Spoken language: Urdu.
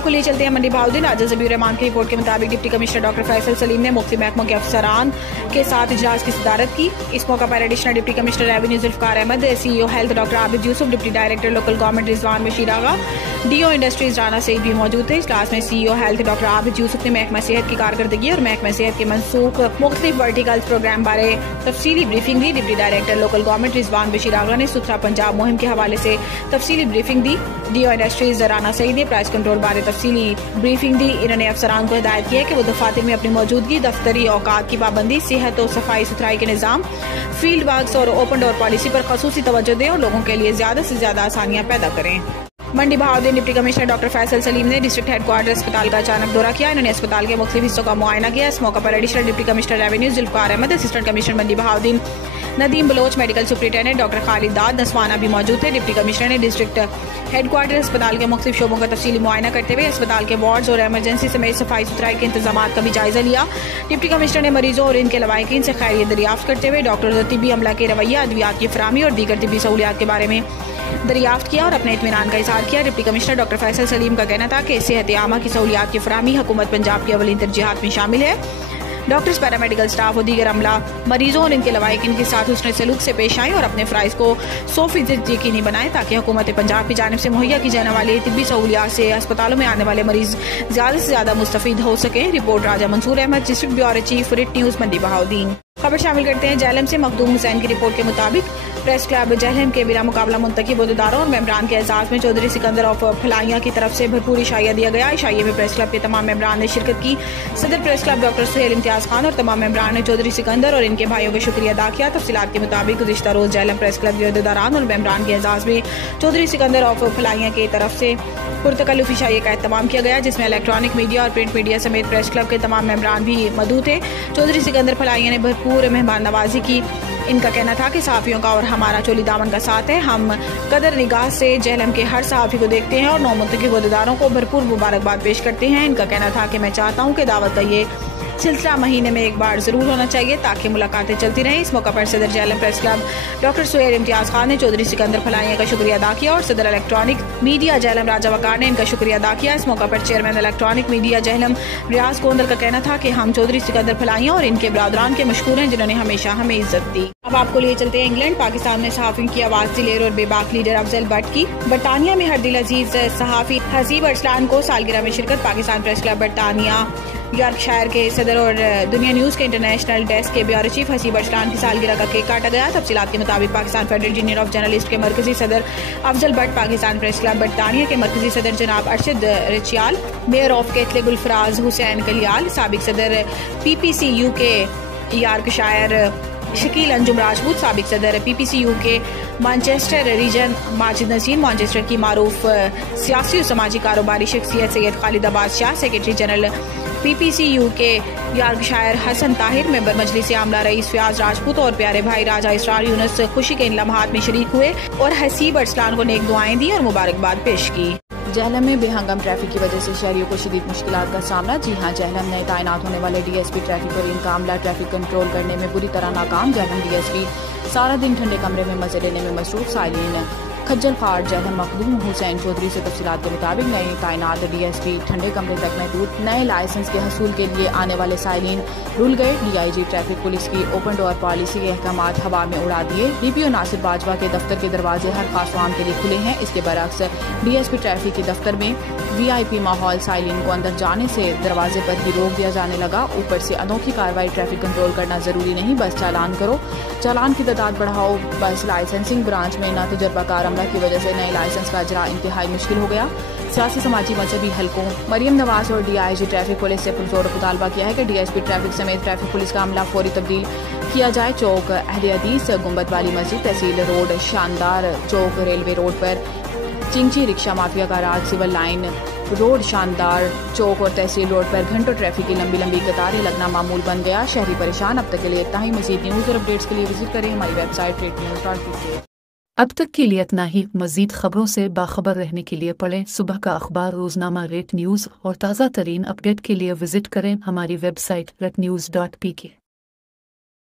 آپ کو لے چلتے ہیں منڈی بہاؤدین۔ راجہ ذبیح الرحمان کی رپورٹ کے مطابق deputy commissioner doctor Faisal Saleem نے مختلف محکموں کے افسران کے ساتھ اجلاس کی صدارت کی۔ اس موقع پر additional deputy commissioner revenue Zulfiqar Ahmad, C E O health doctor Abid Yousaf, deputy director local government Rizwan Bashir Agha, D O industries Rana Saeed بھی موجود تھے۔ اجلاس میں سی E O health doctor Abid یوسف نے محکمہ صحت کی کارکردگی اور محکمہ صحت کے منسوخ مختلف ورٹیکل پروگرام بارے تفصیلی بریفنگ دی۔ Deputy director local government Rizwan Bashir آغا نے ستھرا پنجاب مہم کے حوالے سے تفصیلی بریفنگ دی۔ ڈی او انڈسٹریز رانا سعید نے پرائس کنٹرول بارے تفصیلی بریفنگ دی۔ انہوں نے افسران کو ہدایت کی ہے کہ وہ دفاتر میں اپنی موجودگی، دفتری اوقات کی پابندی، صحت و صفائی ستھرائی کے نظام، فیلڈ ورکس اور اوپن ڈور پالیسی پر خصوصی توجہ دیں اور لوگوں کے لیے زیادہ سے زیادہ آسانیاں پیدا کریں۔ Mandi Bahauddin deputy commissioner doctor Faisal Saleem نے ڈسٹرکٹ ہیڈ کوارٹر اسپتال کا اچانک دورہ کیا۔ انہوں نے اسپتال کے مختلف حصوں کا معائنہ کیا۔ اس موقع پر additional deputy commissioner revenue Zulfiqar Ahmad, assistant commissioner Mandi Bahauddin Nadeem Baloch, medical superintendent doctor Khalid Dad Naswana بھی موجود تھے۔ ڈپٹی کمشنر نے ڈسٹرکٹ ہیڈ کوارٹر اسپتال کے مختلف شعبوں کا تفصیلی معائنہ کرتے ہوئے اسپتال کے وارڈز اور ایمرجنسی سمیت صفائی ستھرائی کے انتظامات کا بھی جائزہ لیا۔ ڈپٹی کمشنر نے مریضوں اور ان کے لواحقین سے خیریت دریافت کرتے ہوئے ڈاکٹرز اور طبی عملہ کے رویہ، ادویات کی فراہمی اور دیگر طبی سہولیات کے بارے میں دریافت کیا اور اپنے اطمینان کا اظہار کیا۔ ڈپٹی کمشنر ڈاکٹر فیصل سلیم کا کہنا تھا کہ صحت عامہ کی سہولیات کی فراہمی حکومت پنجاب کی اولین ترجیحات میں شامل ہے۔ ڈاکٹرز، پیرامیڈیکل سٹاف اور دیگر عملہ مریضوں اور ان کے لواحقین کے ساتھ حسن سلوک سے پیش آئیں اور اپنے فرائض کو 100% یقینی بنائیں تاکہ حکومت پنجاب کی جانب سے مہیا کی جانے والی طبی سہولیات سے اسپتالوں میں آنے والے مریض زیادہ سے زیادہ مستفید ہو سکیں۔ Report Raja Mansoor Ahmad, district bureau chief, ریٹ نیوز منڈی بہاؤدین۔ خبر شامل کرتے ہیں جہلم سے۔ مخدوم حسین کی رپورٹ کے مطابق پریس کلب جہلم کے بلا مقابلہ منتخب عہدیداروں اور ممبران کے اعزاز میں چودھری سکندر آف پھلائیاں کی طرف سے بھرپور عشائیہ دیا گیا۔ عشائیے میں پریس کلب کے تمام ممبران نے شرکت کی۔ صدر پریس کلب ڈاکٹر سہیل امتیاز خان اور تمام ممبران نے چودھری سکندر اور ان کے بھائیوں کا شکریہ ادا کیا۔ تفصیلات کے مطابق گزشتہ روز جہلم پریس کلب کے عہدیداران اور ممبران کے اعزاز میں چودھری سکندر آف پھلائیاں کی طرف سے پرتکلف عشائیے کا اہتمام کیا گیا، جس میں الیکٹرانک میڈیا اور پرنٹ میڈیا سمیت پریس کلب کے تمام ممبران بھی مدعو تھے۔ چودھری سکندر پھلائیاں نے بھرپور مہمان نوازی کی۔ ان کا کہنا تھا کہ صحافیوں کا اور ہمارا چولی دامن کا ساتھ ہے۔ ہم قدر نگاہ سے جہلم کے ہر صحافی کو دیکھتے ہیں اور نو منتخب عہدیداروں کو بھرپور مبارکباد پیش کرتے ہیں۔ ان کا کہنا تھا کہ میں چاہتا ہوں کہ دعوت کا یہ سلسلہ مہینے میں ایک بار ضرور ہونا چاہیے تاکہ ملاقاتیں چلتی رہیں۔ اس موقع پر صدر Jhelum press club doctor Sohail امتیاز خان نے چودھری سکندر پھلائیاں کا شکریہ ادا کیا اور صدر الیکٹرانک میڈیا جہلم راجہ وقار نے ان کا شکریہ ادا کیا۔ اس موقع پر چیئرمین الیکٹرانک میڈیا جہلم ریاض گوندل کا کہنا تھا کہ ہم چودھری سکندر پھلائیاں اور ان کے برادران کے مشکور ہیں جنہوں نے ہمیشہ ہمیں عزت دی۔ اب آپ کو لیے چلتے ہیں انگلینڈ۔ پاکستان میں صحافیوں کی آواز دلیر اور بے باک لیڈر افضل بٹ کی برطانیہ میں ہر دل عزیز صحافی حسیب ارسلان کو سالگرہ میں شرکت۔ پاکستان پریس کلب برطانیہ یارکشائر کے صدر اور دنیا نیوز کے انٹرنیشنل ڈیسک کے بیورو چیف حسیب ارسلان کی سالگرہ کا کیک کاٹا گیا۔ تفصیلات کے مطابق Pakistan federal union of journalist کے مرکزی صدر افضل بٹ، پاکستان پریس کلب برطانیہ کے مرکزی صدر جناب ارشد رچیال، میئر آف کیتھلے گلفراز حسین کلیال، سابق صدر پی P C U K Yorkshire Shakeel انجم راجپوت، سابق صدر پی P C U K Manchester region Majid Naseem, Manchester کی معروف سیاسی و سماجی کاروباری شخصیت Syed Khalid Abbas Shah, secretary general P P C U K Yorkshire Hassan Tahir, member مجلس عاملہ رئیس فیاض راجپوت اور پیارے بھائی راجہ اسرار یونس خوشی کے ان لمحات میں شریک ہوئے اور حسیب ارسلان کو نیک دعائیں دی اور مبارکباد پیش کی۔ جہلم میں بے ہنگام ٹریفک کی وجہ سے شہریوں کو شدید مشکلات کا سامنا۔ جی ہاں، جہلم میں تعینات ہونے والے ڈی ایس پی ٹریفک اور ان کا عملہ ٹریفک کنٹرول کرنے میں بری طرح ناکام۔ جہلم ڈی ایس پی سارا دن ٹھنڈے کمرے میں مزے لینے میں مصروف۔ سائلین کھجل خار جہلم مخدوم حسین چودھری سے تفصیلات کے مطابق نئے تعینات ڈی ایس پی ٹھنڈے کمرے تک محدود۔ نئے لائسنس کے حصول کے لیے آنے والے سائلین رول گئے۔ D I G traffic police کی اوپن ڈور پالیسی کے احکامات ہوا میں اڑا دیے۔ ڈی پی او ناصر باجوہ کے دفتر کے دروازے ہر خاص عام کے لیے کھلے ہیں۔ اس کے برعکس ڈی ایس پی ٹریفک کے دفتر میں وی آئی پی ماحول، سائلین کو اندر جانے سے دروازے پر ہی روک دیا جانے لگا۔ اوپر سے انوکھی کارروائی، ٹریفک کنٹرول کرنا ضروری نہیں، بس چالان کرو، چالان کی تعداد بڑھاؤ۔ بس لائسنسنگ برانچ میں نہ تجربہ کار عملہ کی وجہ سے نئے لائسنس کا اجرا انتہائی مشکل ہو گیا۔ سیاسی سماجی مذہبی حلقوں مریم نواز اور D I G traffic police سے پرزور مطالبہ کیا ہے کہ ڈی ایس پی ٹریفک سمیت ٹریفک پولیس کا عملہ فوری تبدیل کیا جائے۔ چوک اہل حدیث گنبد والی مسجد، تحصیل روڈ شاندار چوک، ریلوے روڈ پر چنچی رکشہ مافیا کا راج، سول لائن روڈ شاندار چوک اور تحصیل روڈ پر گھنٹوں ٹریفک کی لمبی لمبی قطاریں لگنا معمول بن گیا۔ شہری پریشان۔ اب تک کے لیے اتنا ہی۔ مزید نیوز اور اپڈیٹس کے لیے وزٹ کریں ہماری ویب سائٹ readnews.pk۔ اب تک کے لیے اتنا ہی۔ مزید خبروں سے باخبر رہنے کے لیے پڑھیں صبح کا اخبار روزنامہ ریٹ نیوز اور تازہ ترین اپڈیٹ کے لیے وزٹ کریں ہماری ویب سائٹ readnews.pk۔